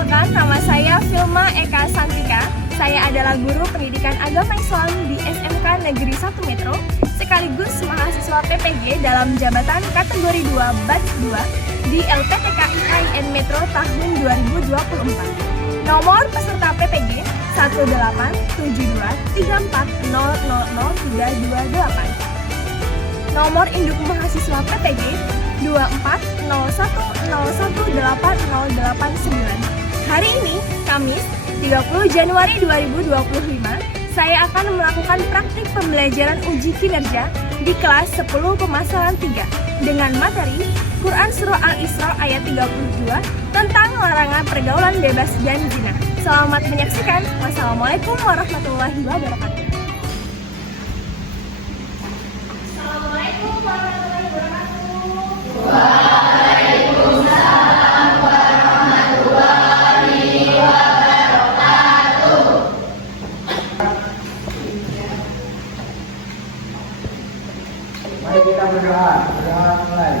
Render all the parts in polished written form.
Perkenalkan, nama saya Filma Eka Santika. Saya adalah guru pendidikan agama Islam di SMK Negeri 1 Metro, sekaligus mahasiswa PPG dalam jabatan kategori 2 batch 2 di LPTK IAIN Metro tahun 2024. Nomor peserta PPG 1872340000328. Nomor induk mahasiswa PPG 2401018089. Hari ini, Kamis, 30 Januari 2025, saya akan melakukan praktik pembelajaran uji kinerja di kelas 10 pemasaran 3 dengan materi Quran Surah Al-Isra ayat 32 tentang larangan pergaulan bebas dan zina. Selamat menyaksikan. Wassalamualaikum warahmatullahi wabarakatuh. Assalamualaikum warahmatullahi wabarakatuh. Waalaikumsalam warahmatullahi wabarakatuh. Mari kita berdoa mulai.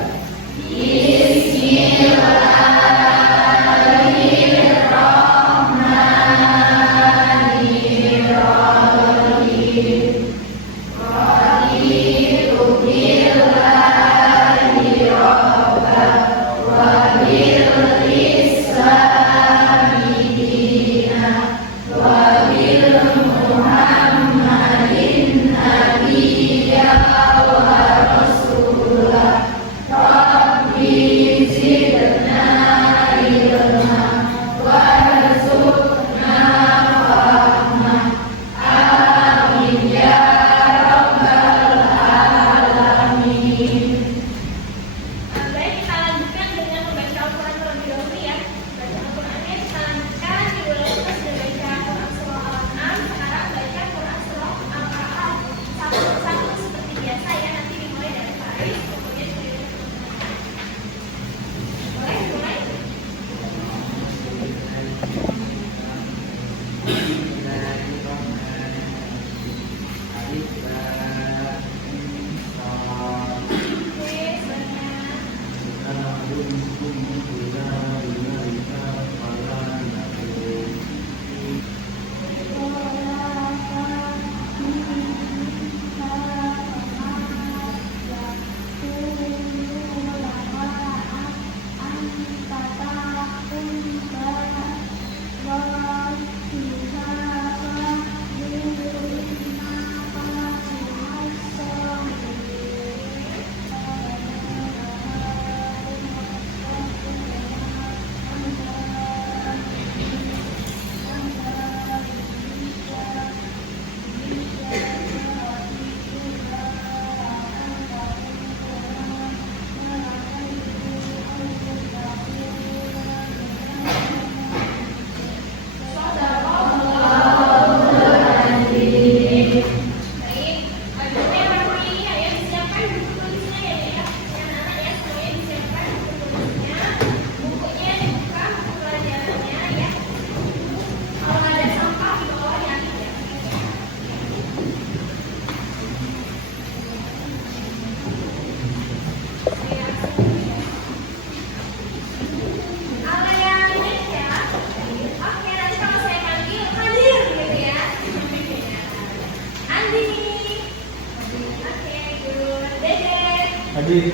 Hadir.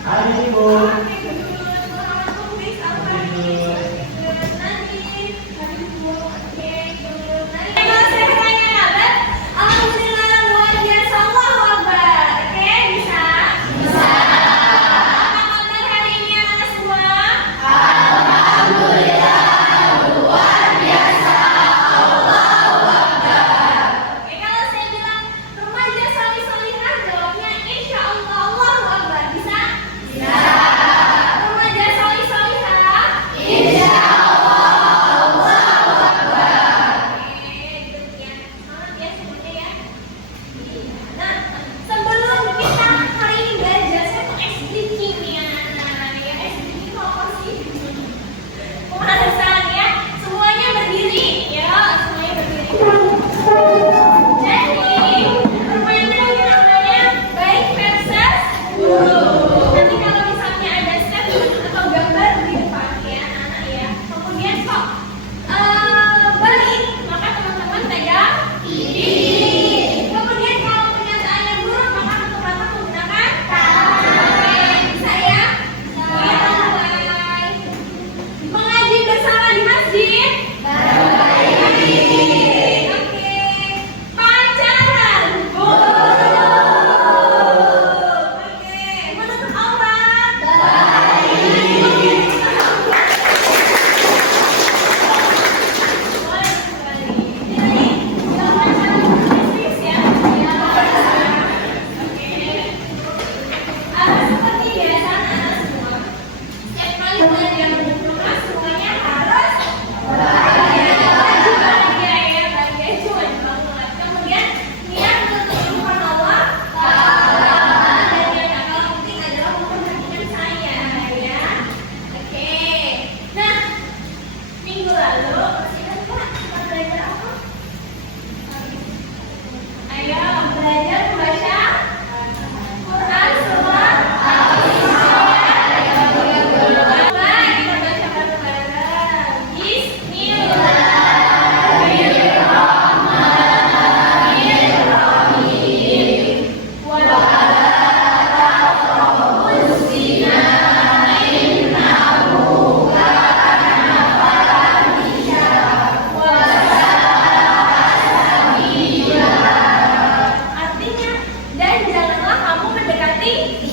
Hadir, Ibu. Bisa?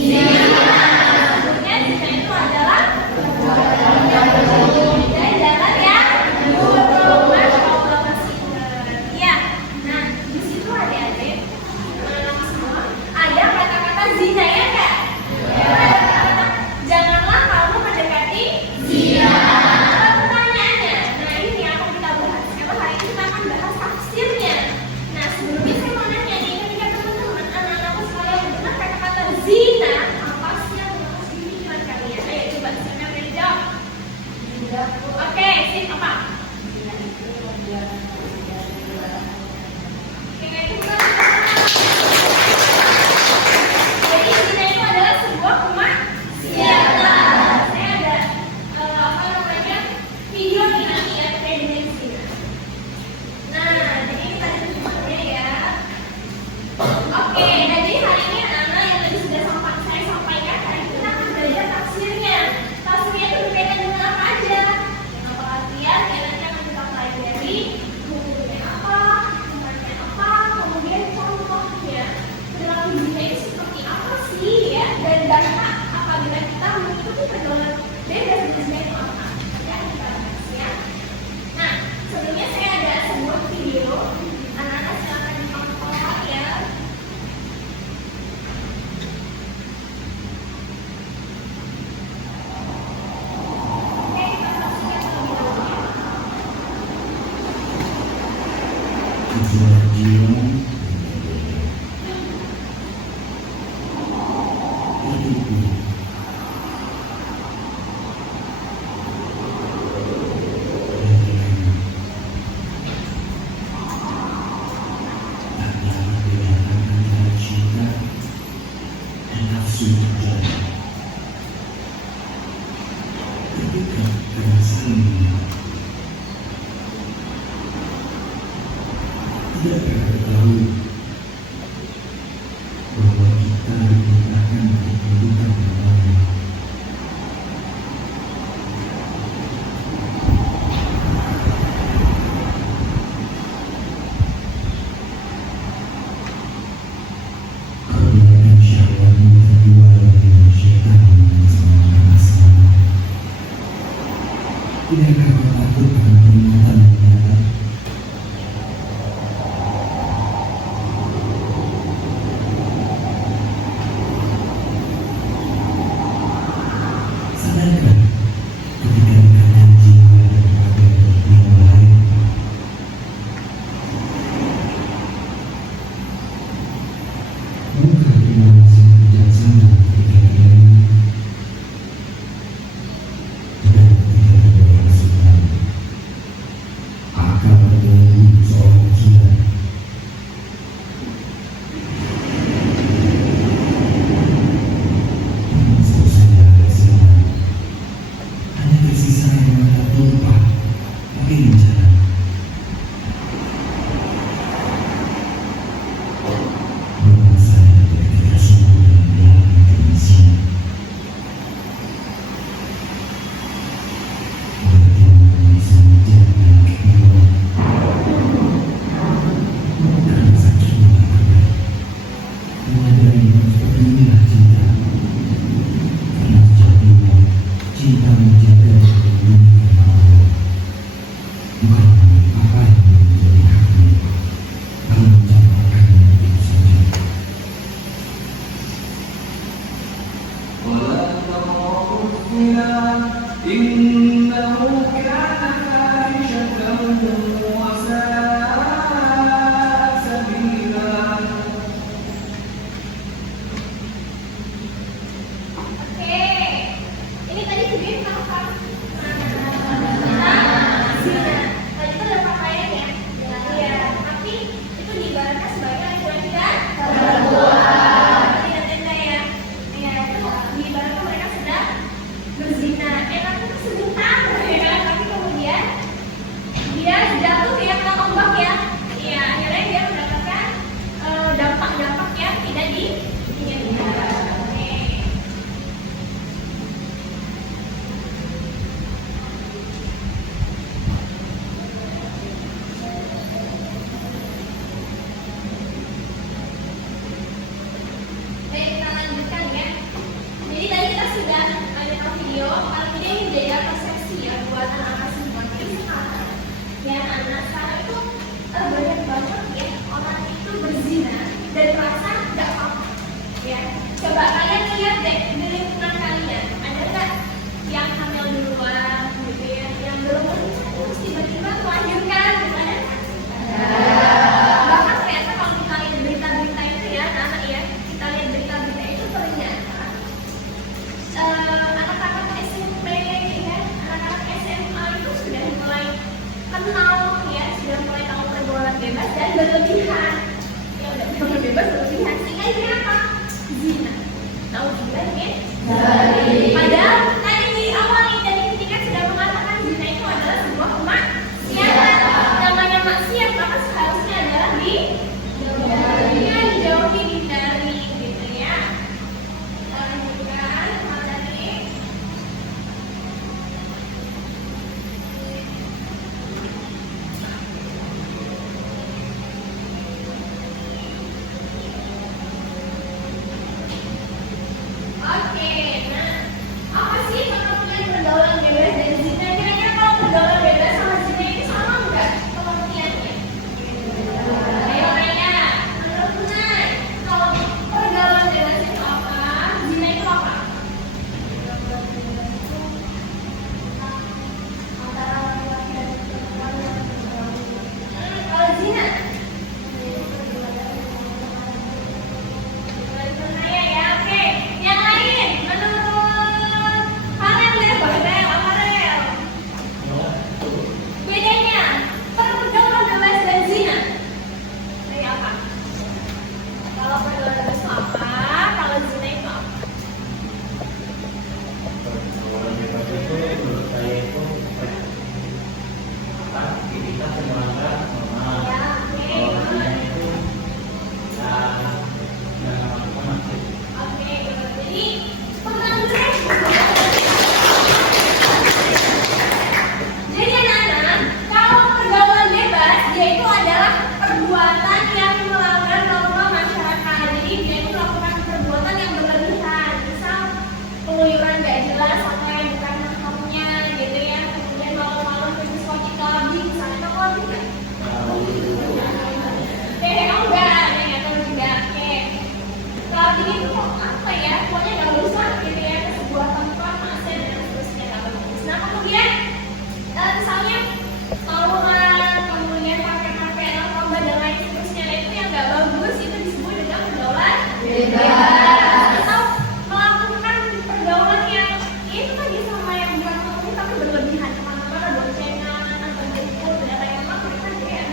Sebetulnya zina itu adalah jalan yang buruk. Masya Allah, masih ingat. Iya. Nah, di situ adik-adik semua ada kata-kata zina, ya enggak? Janganlah kamu mendekati zina. Pertanyaannya, nah ini yang akan kita bahas. Karena hari ini kita akan bahas tafsirnya. Nah, sebelumnya saya mau nanya nih, ketika teman-teman anak-anakku sekalian mendengar kata-kata zina, apa sih yang masuk di pikiran kalian? Ayo coba siapa yang berani jawab? Oke, sip, apa? Oke, itu bukan. Jadi zina itu adalah sebuah kemaksiatan. Saya ada apa namanya video nih nanti ya terkait dengan zina. Nah, jadi kita tunjukkannya ya. Oke, jadi hari ini anak-anak yang tadi sudah saya sampaikan, hari ini kita akan belajar tafsirnya. Tafsirnya itu berkaitan dengan apa aja? Dengan pengertian yang nanti akan kita pelajari, bukunya apa, tempatnya apa, kemudian contohnya. Perilaku zina itu seperti apa sih ya? Dan dampak apabila kita mengikuti pergaulan bebas berzina itu apa? Ya, kita bahas ya. Nah, sebelumnya saya ada sebuah video. Anak-anak silakan ditonton ya. Oke, kita saksikan terlebih dahulu ya. Tidak tahu bahwa kita diciptakan untuk kehidupan yang baik. Karena syahwatmu kedua dengan syaitan yang semakin asal. Tidakkah kau takut akan peringatan yang nyata? Sadarkah ketika ikatan jiwa dan yang lain, maukah Imam masih bijaksana ketika dia dan ketika kedua Rasulullah akan menunggu seorang jiwa? Termasuk saya Rasulullah hanya tersisa yang mata tumpah pakai jalan. Bahwa saya ketika sungguh dan melakukan kemisian bertemu bisa menjaga kehidupan karena sakitnya hati menyadari seperti inilah cinta. Karena sejatinya cinta menjaga kehidupan karena Allah, bukan mengambil apa yang menjadi haknya, lalu mencampakkannya begitu saja. ولا تقربوا الزنا إنه كان فاحشة وساء سبيلا. Oke, ini tadi video apa? Zina. Tadi itu ada pakaian ya? Iya, tapi itu diibaratkan sebagai laki-laki dan perempuan. Tidak tenda ya? Iya, itu diibaratkan mereka sedang berzina. Tapi kesebutan, ya kan? Tapi kemudian dan merasa nggak apa-apa. Ya, coba kalian lihat deh di lingkungan kalian, ada nggak yang hamil duluan, gitu ya, yang belum terus tiba-tiba melahirkan, gitu kan? Bahkan ternyata kalau kita lihat berita-berita itu ya, anak ya, kita lihat berita-berita itu ternyata anak-anak SMP ya, anak-anak SMA itu sudah mulai kenal ya, sudah mulai tahu pergaulan bebas dan berlebihan. Ya udah pergaulan bebas berlebihan, sehingga ini apa? Zina. Tahu juga ya? Padahal tadi di awal nih, dari ketika sudah mengatakan zina itu adalah sebuah kemaksiatan. Namanya maksiat maka seharusnya adalah dijauhi, dihindari, gitu ya. Kita lanjutkan materi. Oke, nah apa sih pengertian pergaulan bebas dan zina? Kira-kira kalau pergaulan bebas sama zina itu sama enggak pengertiannya? Ayo Raya, menurut Tunai, kalau pergaulan bebas itu apa? Zina itu apa? Kalau zina? Tunai ya, oke. Yang lain, menurut Farel deh, Farel. Bedanya pergaulan bebas dan zina dari apa? Kalau pergaulan bebas itu apa? Kalau zina itu apa? Pergaulan bebas itu menurut saya itu aktivitas yang melanggar normal. Ya, oke. Kalau zina itu yang melakukan maksiat. Oke, jadi pengertian. Jadi anak-anak, kalau pergaulan bebas dia itu adalah perbuatan yang melanggar norma masyarakat. Jadi dia itu melakukan perbuatan yang berlebihan, misal keluyuran gak jelas atau yang bukan haknya, gitu ya. Kemudian malam-malam ke diskotika lagi, misalnya kamu lagi nggak? Kamu enggak, ya kamu juga. Oke. Kalau itu apa ya? Pokoknya nggak usah gitu ya ke sebuah tempat maksiat dan seterusnya nggak bagus. Nah kemudian misalnya tawuran, kemudian pakai narkoba dan lain seterusnya itu yang nggak bagus itu disebut dengan pergaulan bebas. Atau melakukan pergaulan yang itu tadi sama yang bukan maksiat tapi berlebihan, kemana-mana boncengan atau jemput dan lain lain ya.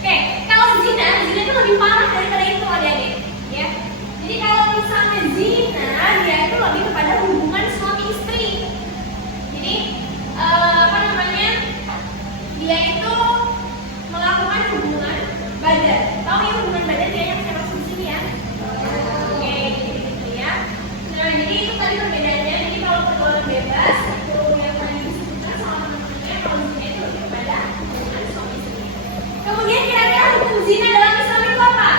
Oke, kalau zina itu lebih parah daripada itu adik-adik ya. Jadi kalau misalnya zina dia itu lebih kepada hubungan suami istri. Jadi apa namanya? Dia itu melakukan hubungan badan. Tahu ya hubungan badan dia yang saya maksud di sini ya? Oke, gitu ya. Nah, jadi itu tadi perbedaannya. Jadi kalau pergaulan bebas itu yang tadi disebutkan sama teman-temannya, kalau zina itu lebih kepada hubungan suami istri. Kemudian kira-kira hukum zina dalam Islam itu apa?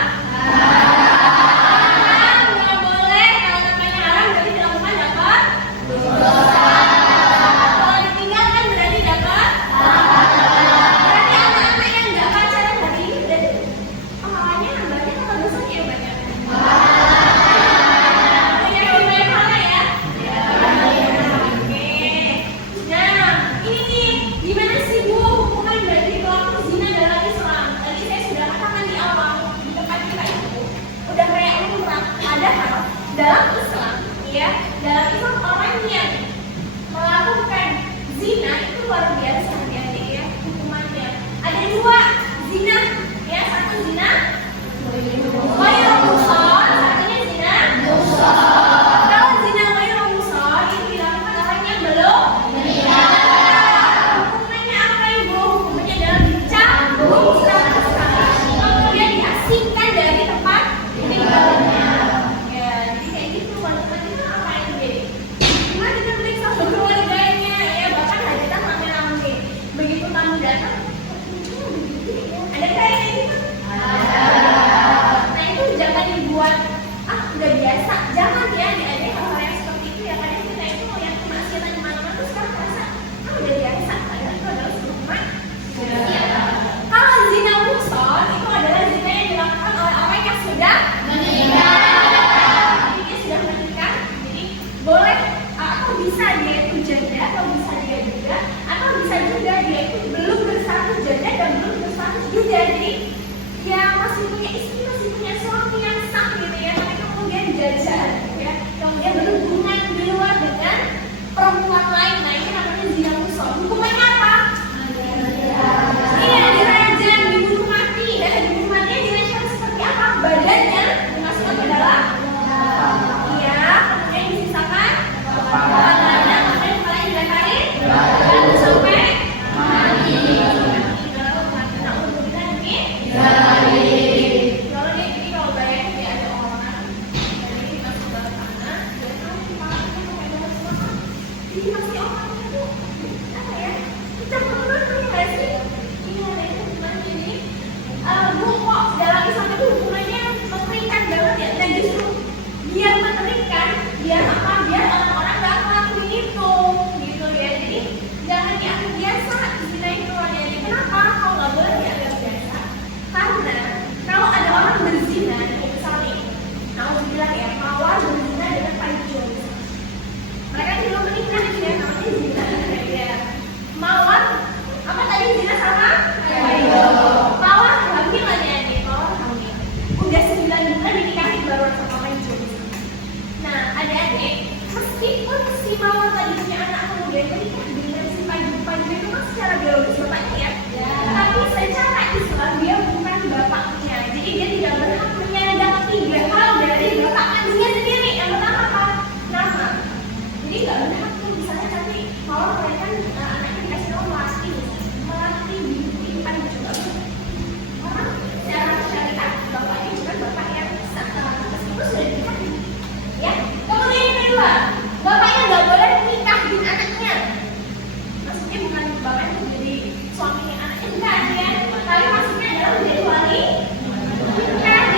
Nggak boleh, kalau namanya haram berarti dilakukan dapat dosa. Kalau ditinggalkan berarti dapat berarti anak-anak yang nggak pacaran hari ini berarti pahalanya nambahnya atau dosanya yang banyak? Punya banyak pahala ya? Oke. Nah, ini nih gimana sih Bu hukuman bagi pelaku zina dalam Islam? Tadi saya sudah katakan di awal di tempat kita itu udah kayak umrah. Padahal dalam Islam, ya dalam Islam orang yang melakukan zina itu luar biasa ya hukumannya. Ada dua zina, ya satu zina ghairul muhsan, satunya zina muhsan. Kalau zina ghairul muhsan itu dilakukan orang yang belum menikah. Hukumannya apa Ibu? Hukumannya adalah dicambuk selama setahun, kemudian diasingkan dari tempat tinggalnya. Ya, jadi kayak gitu. Teman-teman itu apa yang terjadi? Gimana dengan bisa dia itu janda, atau bisa dia juga, atau bisa juga dia itu belum berstatus janda dan belum berstatus juga. Jadi ya masih punya istri, masih punya suami yang sah gitu ya, tapi kemudian jajan gitu ya, kemudian berhubungan di luar dengan perempuan lain. Nah ini namanya zina musuh. Hukumannya apa? Iya, dirajam, dibunuh mati. Dan dibunuh matinya dirajam seperti apa? Badannya dimasukkan ke dalam, iya, kemudian disisakan kepalanya, kemudian kepalanya dilempari dan sampai mati. Kalau mati, tak untuk kita ini. Kalau dia gini, kalau bayangin dia ada orang, jadi dimasuk dalam tanah, dia tahu kepalanya pakai dalam semua. Jadi pasti orangnya tuh apa ya? Kita pernah nggak sih? Ini ada itu gimana jadi? Bu kok dalam Islam itu hukumannya mengerikan banget ya? Dan justru biar mengerikan, biar apa? Biar orang-orang nggak ngelakuin itu, gitu ya. Jadi jangan dianggap biasa zina itu ya. Kenapa? Kalau nggak boleh dianggap biasa? Karena kalau ada orang berzina, misalnya, kalau bilang ya, mawar berzina dengan payung. Mereka belum menikah gitu ya, namanya zina ya. Mawar apa tadi zina sama? Mawar hamil aja nih, mawar hamil. Udah 9 bulan dinikahin baru sama payung. Nah, adik-adik, meskipun si mawar tadi punya anak kemudian menikah dengan si payung itu kan secara biologis bapaknya ya. Tapi secara Islam dia bukan bapaknya. Jadi dia tidak berhak menyandang 3 hal dari bapak kandungnya sendiri. Yang pertama apa? Nama. Jadi nggak berhak tuh misalnya nanti mawar melahirkan anaknya dikasih nama melati binti payung juga. Karena secara syariat bapaknya bukan bapak yang sah, meskipun sudah dinikahin. Ya, kemudian yang kedua, bapaknya nggak boleh nikahin anaknya. Maksudnya bukan bapaknya menjadi suami anaknya, enggak ya. Tapi maksudnya adalah menjadi wali nikah.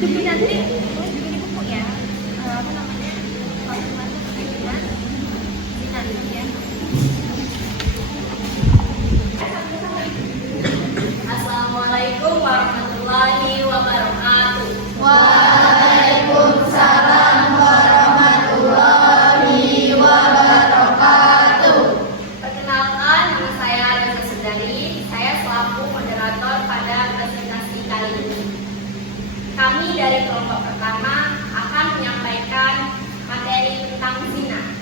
Jadi nanti tulis juga di buku ya. Apa namanya? Kalimat dengan zina ya. Assalamualaikum warahmatullahi wabarakatuh. Waalaikumsalam warahmatullahi wabarakatuh. Perkenalkan, nama saya Reza Sundari. Saya selaku moderator pada presentasi kali ini. Kami dari kelompok pertama akan menyampaikan materi tentang zina.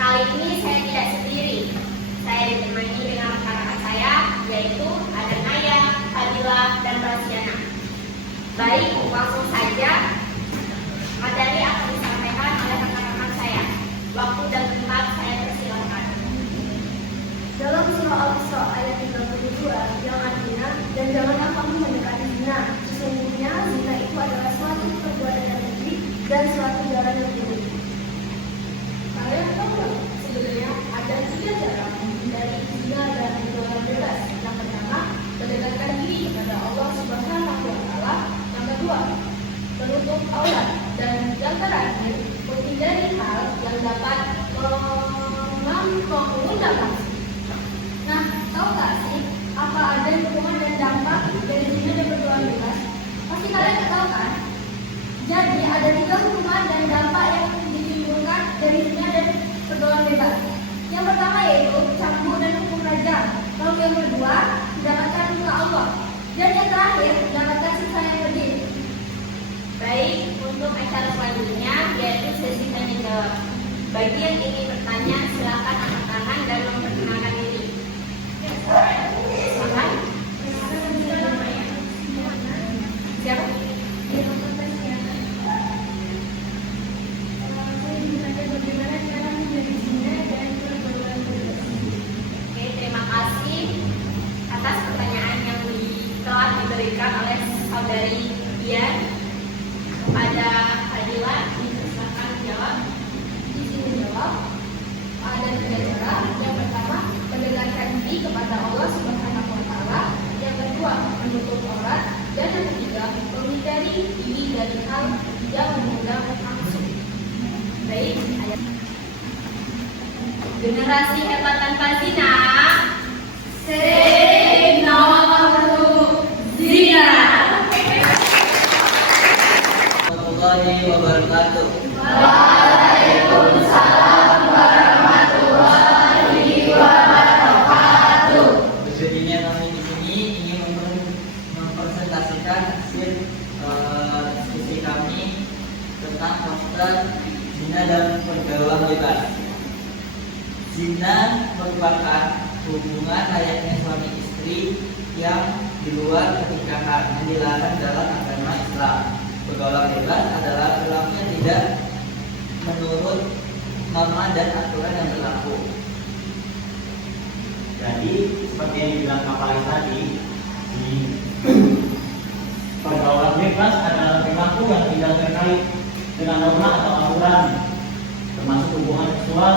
Kali ini saya tidak sendiri. Saya ditemani dengan rekan-rekan saya, yaitu ada Naya, Fadila, dan Rasiana. Baik, langsung saja materi akan disampaikan oleh rekan-rekan saya. Waktu dan tempat saya persilakan. Dalam surah Al-Isra ayat 32 yang artinya, dan janganlah kamu mendekati zina. Sesungguhnya zina itu adalah suatu perbuatan yang keji dan suatu jalan yang buruk. Kalian tahu nggak? Sebenarnya ada 3 cara menghindari zina dan perbuatan bebas. Yang pertama, mendekatkan diri kepada Allah Subhanahu wa Ta'ala. Yang kedua, menutup aurat, dan yang terakhir, menghindari hal yang dapat mengundang nafsu. Nah, tahu nggak sih apa ada hukuman dan dampak dari zina dan perbuatan bebas? Pasti kalian tahu kan? Jadi ada 3 hukuman dan dampak yang ditimbulkan dari zina dan perbuatan bebas. Yang pertama yaitu cambuk dan hukum rajam. Lalu yang kedua, mendapatkan murka Allah. Dan yang terakhir, mendapatkan siksa yang pedih. Baik, untuk acara selanjutnya yaitu sesi tanya jawab. Bagi yang ingin bertanya, silakan angkat tangan dan memperkenalkan diri. Silakan. Siapa? Oke, terima kasih atas pertanyaan yang telah diberikan oleh saudari Dian. Kepada Fadila, silakan jawab. Di sini jawab, ada 3 cara. Yang pertama, mendekatkan diri kepada Allah Subhanahu wa Ta'ala. Yang kedua, menutup aurat. Dan yang ketiga, menghindari diri dari hal yang mengundang nafsu. Baik, ayat. Generasi hebat tanpa zina. Say no to zina. warahmatullahi wabarakatuh. Waalaikumsalam warahmatullahi wabarakatuh. Sebenarnya kami di sini ingin mempresentasikan hasil diskusi kami tentang poster zina dan pergaulan bebas. Zina merupakan hubungan layaknya suami istri yang di luar pernikahan yang dilarang dalam agama Islam. Pergaulan bebas adalah perilaku yang tidak menurut norma dan aturan yang berlaku. Jadi seperti yang dibilang Kak Faris tadi, di pergaulan bebas adalah perilaku yang tidak terkait dengan norma atau aturan, termasuk hubungan seksual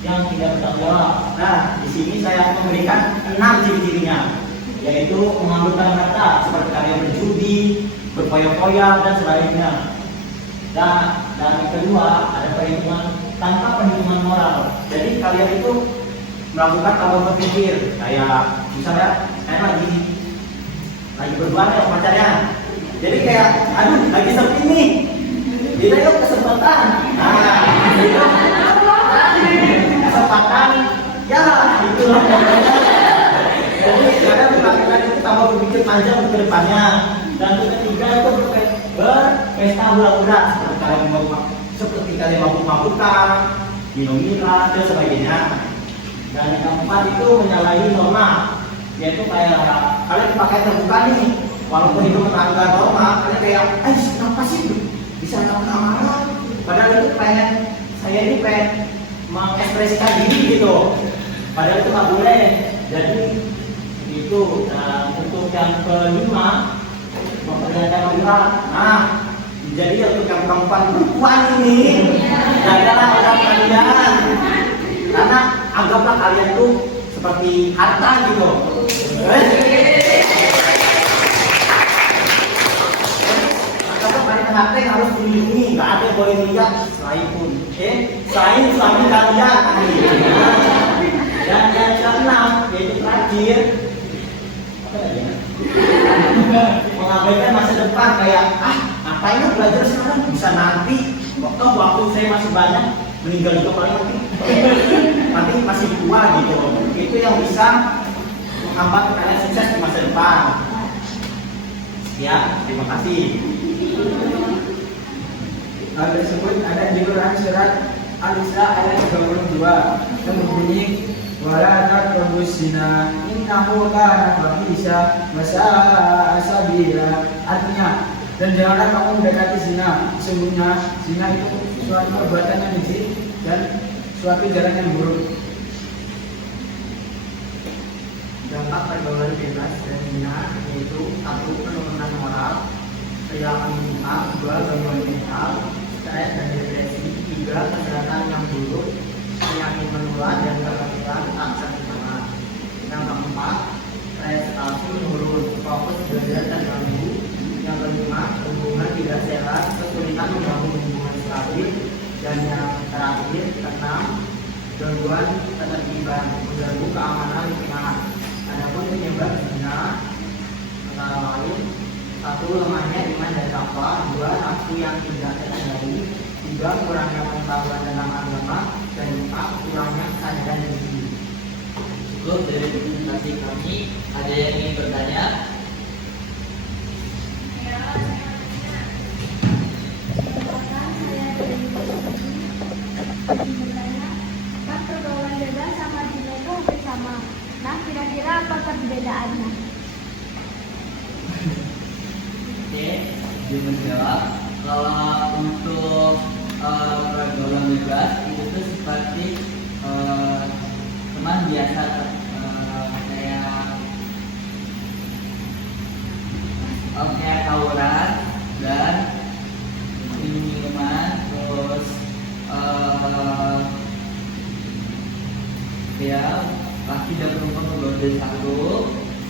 yang tidak bertanggung jawab. Nah, di sini saya memberikan 6 ciri-cirinya, yaitu mengambilkan harta seperti kalian berjudi, berfoya-foya dan sebagainya. Dan yang kedua ada perhitungan tanpa perhitungan moral. Jadi kalian itu melakukan kalau berpikir kayak misalnya saya lagi berdua sama pacarnya. Jadi kayak aduh lagi sepi nih. Jadi itu kesempatan. Nah, itu kesempatan ya itu. Jadi kalian melakukan itu tambah berpikir panjang ke depannya. Dan yang ketiga itu berpesta hura-hura seperti kalian mabuk-mabukan, minum miras dan sebagainya. Dan yang keempat itu menyalahi norma, yaitu kayak kalian pakai terbuka nih, walaupun itu melanggar norma, kalian kayak, kenapa sih bisa amarah? Padahal itu saya ini pengen mengekspresikan diri gitu, padahal itu nggak boleh. Jadi itu. Dan untuk yang kelima, memperlihatkan hura. Nah, jadi untuk yang perempuan ini, jagalah orang kalian. Karena anggaplah kalian tuh seperti harta gitu. boleh lihat selain suami kalian. Dan yang keenam yaitu terakhir apa lagi ya? Mengabaikan masa depan kayak ngapain belajar sekarang, bisa nanti waktu saya masih banyak, meninggal juga paling nanti masih tua gitu. Itu yang bisa menghambat kalian sukses di masa depan. Ya, terima kasih. Hal tersebut ada di Quran surat Al-Isra ayat 32 yang berbunyi wala taqrabuz zina innahu kana fahisha wa sa'a sabila. Artinya, dan janganlah kamu mendekati zina, sesungguhnya zina itu suatu perbuatan yang keji dan suatu jalan yang buruk. Dampak pergaulan bebas dan zina yaitu 1. Penurunan moral, perilaku minimal, 2. Gangguan mental, stres dan depresi, 3. Kesehatan yang buruk, penyakit menular dan kekhawatiran tak terkendali. Yang keempat, prestasi menurun, fokus belajar terganggu. Yang kelima, hubungan tidak sehat, kesulitan membangun hubungan stabil. Dan yang terakhir, 6. Gangguan ketertiban, mengganggu keamanan lingkungan. Adapun penyebab zina antara lain 1. Lemahnya iman dan takwa, 2. Nafsu yang tidak terkendali, 3. Kurangnya pengetahuan tentang agama, dan 4. Kurangnya kesadaran diri. Cukup dari presentasi kami. Ada yang ingin bertanya? Kan pergaulan bebas sama zina itu hampir sama. Nah, kira-kira apa perbedaannya? Oke, dia menjawab kalau untuk pergaulan bebas itu tuh seperti teman biasa kayak tawuran dan minuman, terus ya laki dan perempuan bergaul satu,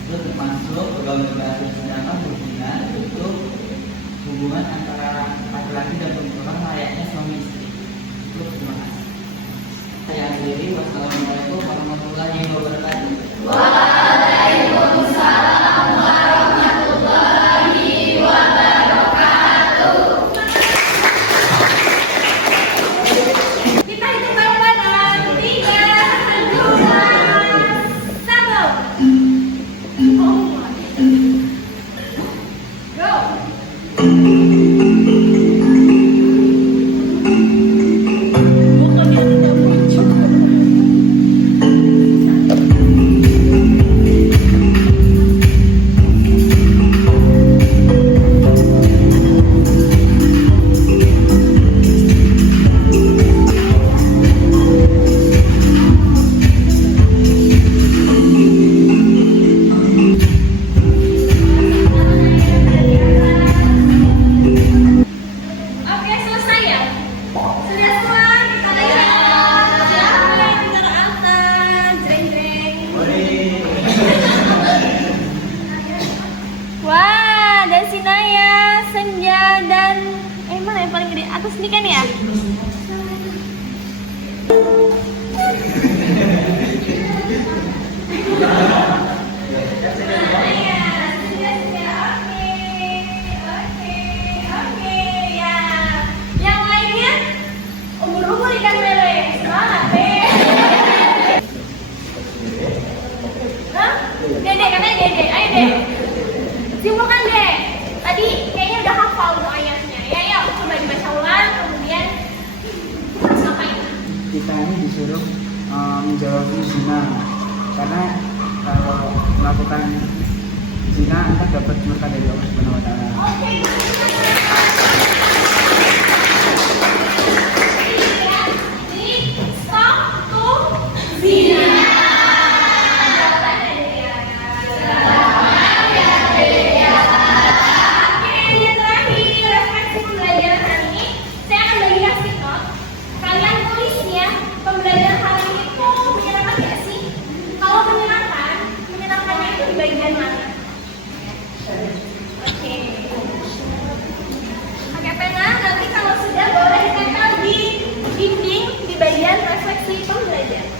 itu termasuk pergaulan bebas. Sedangkan hubungan itu hubungan antara laki-laki dan perempuan layaknya suami istri. Itu terima kasih. Saya akhiri, wassalamualaikum warahmatullahi wabarakatuh. Waalaikumsalam warahmatullahi wabarakatuh. Kita hitung bareng-bareng. 3, 2, 1. Go. Oke, selesai ya? Sudah semua? Kita lihat. Siapa yang pintar Altan? Jreng-jreng. Wah, dan Sinaya, Senja, dan mana yang paling gede? Atas ini kan ya? Umur-umur ikan lele, semangat deh. Hah? Dede, katanya Dede, ayo Dede. Simpulkan deh. Tadi kayaknya udah hafal tuh ayatnya. Ya, ya, coba dibaca ulang, kemudian harus ngapain? Kita ini disuruh menjauhi zina, karena kalau melakukan zina akan dapat murka dari Allah Subhanahu wa Ta'ala. Oke. Stop to zina. Bagian mana? Oke. Pakai pena, nanti kalau sudah boleh Bimbing di bagian refleksi pembelajaran.